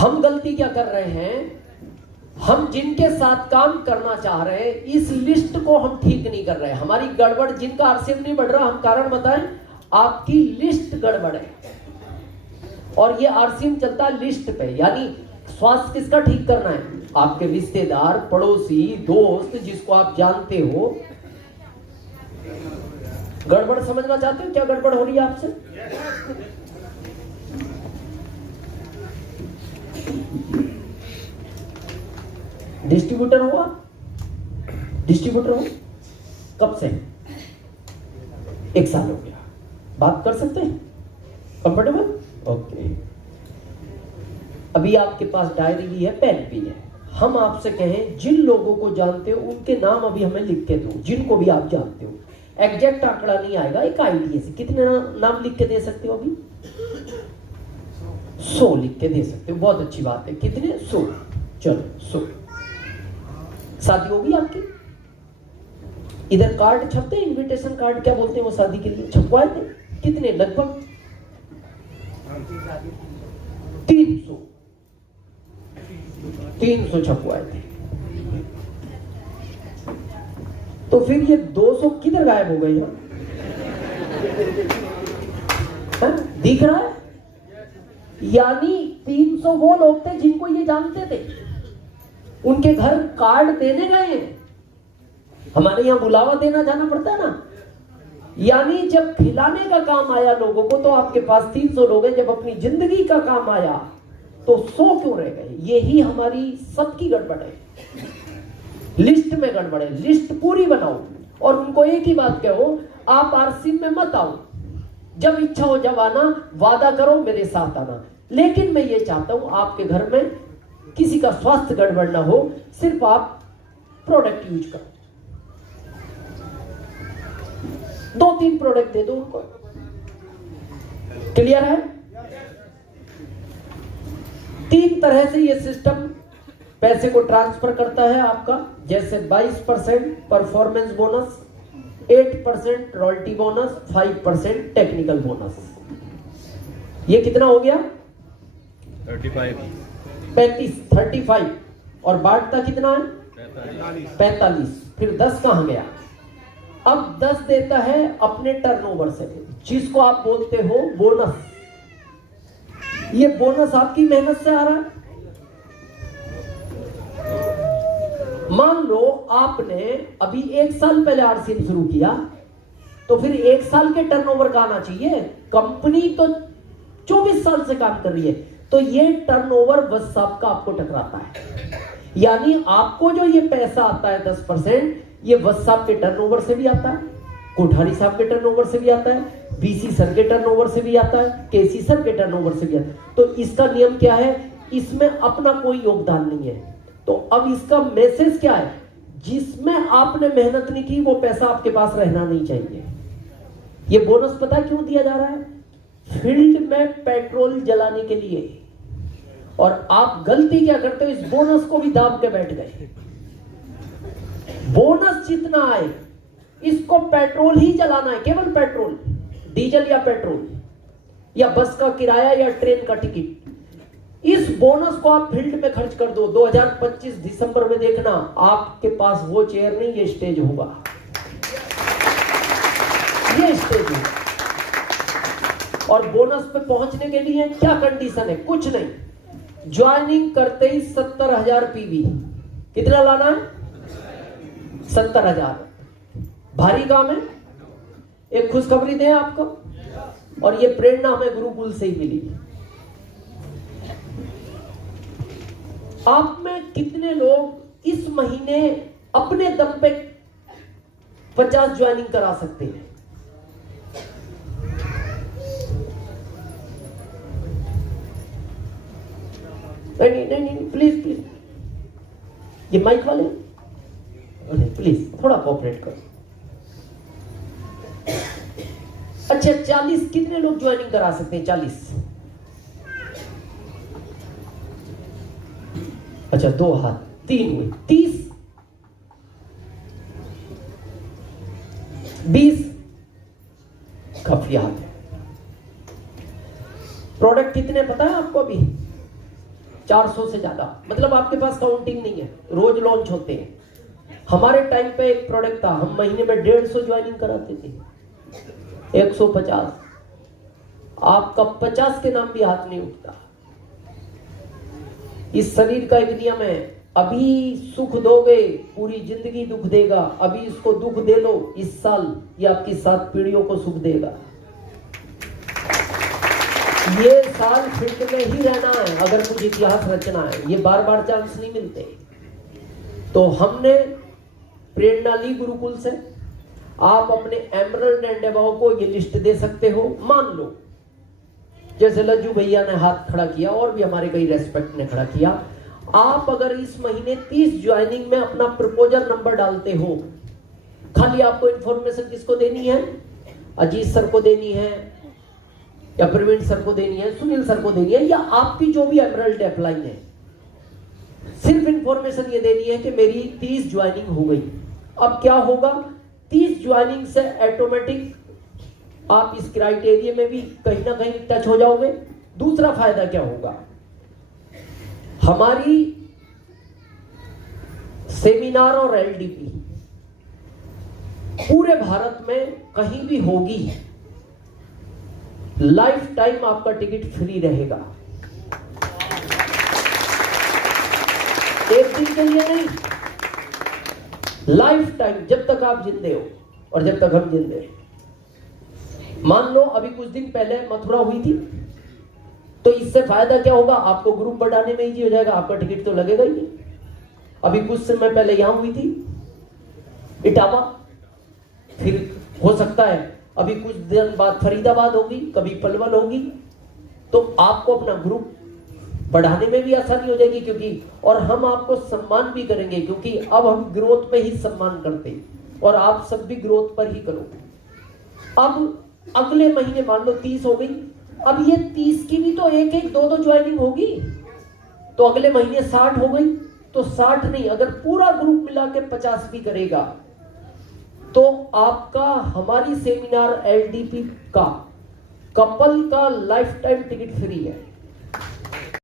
हम गलती क्या कर रहे हैं, हम जिनके साथ काम करना चाह रहे हैं इस लिस्ट को हम ठीक नहीं कर रहे हैं। हमारी गड़बड़, जिनका आरसीएम नहीं बढ़ रहा, हम कारण बताएं, आपकी लिस्ट गड़बड़ है। और ये आरसीएम चलता है लिस्ट पे, यानी स्वास्थ्य किसका ठीक करना है, आपके रिश्तेदार, पड़ोसी, दोस्त, जिसको आप जानते हो। गड़बड़ समझना चाहते हो, क्या गड़बड़ हो रही है आपसे? डिस्ट्रीब्यूटर हुआ, डिस्ट्रीब्यूटर हो कब से? 1 साल हो गया। बात कर सकते हैं, कंफर्टेबल? ओके। अभी आपके पास डायरी भी है, पेन भी है। हम आपसे कहें जिन लोगों को जानते हो उनके नाम अभी हमें लिख के दो, जिनको भी आप जानते हो। एग्जैक्ट आंकड़ा नहीं आएगा, एक आइडिया से कितने नाम लिख के दे सकते हो? अभी 100 लिख के दे सकते हो, बहुत अच्छी बात है। कितने? 100। चलो 100। शादी होगी आपकी? इधर कार्ड छपते हैं, इनविटेशन कार्ड क्या बोलते हैं वो, शादी के लिए छपवाए थे? कितने? लगभग 300 छपवाए थे। तो फिर ये 200 किधर गायब हो गए? दिख रहा है? यानी 300 वो लोग थे जिनको ये जानते थे, उनके घर कार्ड देने गए हैं। हमारे यहां बुलावा देना जाना पड़ता है ना, यानी जब खिलाने का काम आया लोगों को तो आपके पास 300 लोग हैं, जब अपनी जिंदगी का काम आया तो 100 क्यों रह गए? यही हमारी सबकी गड़बड़ है, लिस्ट में गड़बड़ है। लिस्ट पूरी बनाओ और उनको एक ही बात कहो, आप आरसीएम में मत आओ, जब इच्छा हो जब आना, वादा करो मेरे साथ आना। लेकिन मैं ये चाहता हूं आपके घर में किसी का स्वास्थ्य गड़बड़ ना हो, सिर्फ आप प्रोडक्ट यूज करो। 2-3 प्रोडक्ट दे दो उनको। क्लियर है? 3 तरह से ये सिस्टम पैसे को ट्रांसफर करता है आपका, जैसे 22% performance bonus, 8% royalty bonus, 5% technical bonus. ये कितना हो गया? 35 और बांटता कितना है? 45। फिर 10 कहां गया? अब 10 देता है अपने टर्नओवर से, जिसको आप बोलते हो बोनस। ये बोनस आपकी मेहनत से आ रहा है। मान लो आपने अभी 1 साल पहले आरसीएम शुरू किया, तो फिर 1 साल के टर्नओवर का आना चाहिए। कंपनी तो 24 साल से काम कर रही है, तो ये टर्नओवर बस आपका आपको टकराता है। यानी आपको जो ये पैसा आता है 10%, ये बस साहब के टर्नओवर से भी आता है, कोठारी साहब के टर्नओवर से भी आता है, बीसी सर के टर्नओवर से भी आता है, केसी सर के टर्नओवर से भी आता है। तो इसका नियम क्या है? इसमें अपना कोई योगदान नहीं है। तो अब इसका मैसेज क्या है? जिसमें आपने मेहनत नहीं की वो पैसा आपके पास रहना नहीं चाहिए। ये बोनस पता क्यों दिया जा रहा है? फील्ड में पेट्रोल जलाने के लिए। और आप गलती क्या करते हो, इस बोनस को भी दाब के बैठ गए। बोनस जितना आए इसको पेट्रोल ही जलाना है, केवल पेट्रोल, डीजल या पेट्रोल या बस का किराया या ट्रेन का टिकट। इस बोनस को आप फील्ड में खर्च कर दो। 2025 दिसंबर में देखना, आपके पास वो चेयर नहीं, ये स्टेज होगा, ये स्टेज है। और बोनस पे पहुंचने के लिए क्या कंडीशन है? कुछ नहीं, ज्वाइनिंग करते ही 70,000 पीवी। कितना लाना है? 70,000। भारी काम है। एक खुशखबरी दें आपको, और ये प्रेरणा हमें गुरुकुल से ही मिली। आप में कितने लोग इस महीने अपने दम पे 50 ज्वाइनिंग करा सकते हैं? नहीं, प्लीज ये माइक वाले प्लीज थोड़ा कोऑपरेट करो। अच्छा, 40 कितने लोग ज्वाइनिंग करा सकते हैं? 40। अच्छा, 2 हाथ, 3 हुए, 30, 20 काफी हाथ है। प्रोडक्ट कितने पता है आपको? अभी 400 से ज्यादा, मतलब आपके पास काउंटिंग नहीं है, रोज लॉन्च होते हैं। हमारे टाइम पे एक प्रोडक्ट था, हम महीने में 150 ज्वाइनिंग कराते थे, 150। आपका 50 के नाम भी हाथ नहीं उठता। इस शरीर का एक नियम है, अभी सुख दोगे पूरी जिंदगी दुख देगा, अभी इसको दुख दे लो इस साल, ये आपकी 7 पीढ़ियों को सुख देगा। ये साल फील्ड में ही रहना है अगर कुछ इतिहास रचना है, ये बार बार चांस नहीं मिलते। तो हमने प्रेरणा ली गुरुकुल से। आप अपने एमरल्ड एंड अबव को ये लिस्ट दे सकते हो। मान लो जैसे लज्जू भैया ने हाथ खड़ा किया और भी हमारे कई रेस्पेक्ट ने खड़ा किया, आप अगर इस महीने 30 ज्वाइनिंग में अपना प्रपोजल नंबर डालते हो, खाली आपको इंफॉर्मेशन किसको देनी है? अजीत सर को देनी है, या प्रवीण सर को देनी है, सुनील सर को देनी है, या आपकी जो भी एमरल्ड अपलाइन है, सिर्फ इंफॉर्मेशन ये देनी है कि मेरी 30 ज्वाइनिंग हो गई। अब क्या होगा, 30 ज्वाइनिंग से ऑटोमेटिक आप इस क्राइटेरिया में भी कहीं ना कहीं टच हो जाओगे। दूसरा फायदा क्या होगा, हमारी सेमिनार और एलडीपी पूरे भारत में कहीं भी होगी, लाइफ टाइम आपका टिकट फ्री रहेगा। एक दिन के लिए नहीं, लाइफ टाइम, जब तक आप जिंदे हो और जब तक हम जिंदे हैं। मान लो अभी कुछ दिन पहले मथुरा हुई थी, तो इससे फायदा क्या होगा, आपको ग्रुप बढ़ाने में इजी हो जाएगा, आपका टिकट तो लगेगा ही नहीं। अभी कुछ समय पहले यहां हुई थी इटावा, फिर हो सकता है अभी कुछ दिन बाद फरीदाबाद होगी, कभी पलवल होगी, तो आपको अपना ग्रुप बढ़ाने में भी आसानी हो जाएगी। क्योंकि और हम आपको सम्मान भी करेंगे, क्योंकि अब हम ग्रोथ में ही सम्मान करते हैं और आप सब भी ग्रोथ पर ही करो। अब अगले महीने मान लो 30 हो गई, अब ये 30 की भी तो एक एक दो ज्वाइनिंग होगी, तो अगले महीने 60 हो गई, तो 60 नहीं, अगर पूरा ग्रुप मिला के 50 भी करेगा, तो आपका हमारी सेमिनार एलडीपी का कपल का लाइफ टाइम टिकट फ्री है।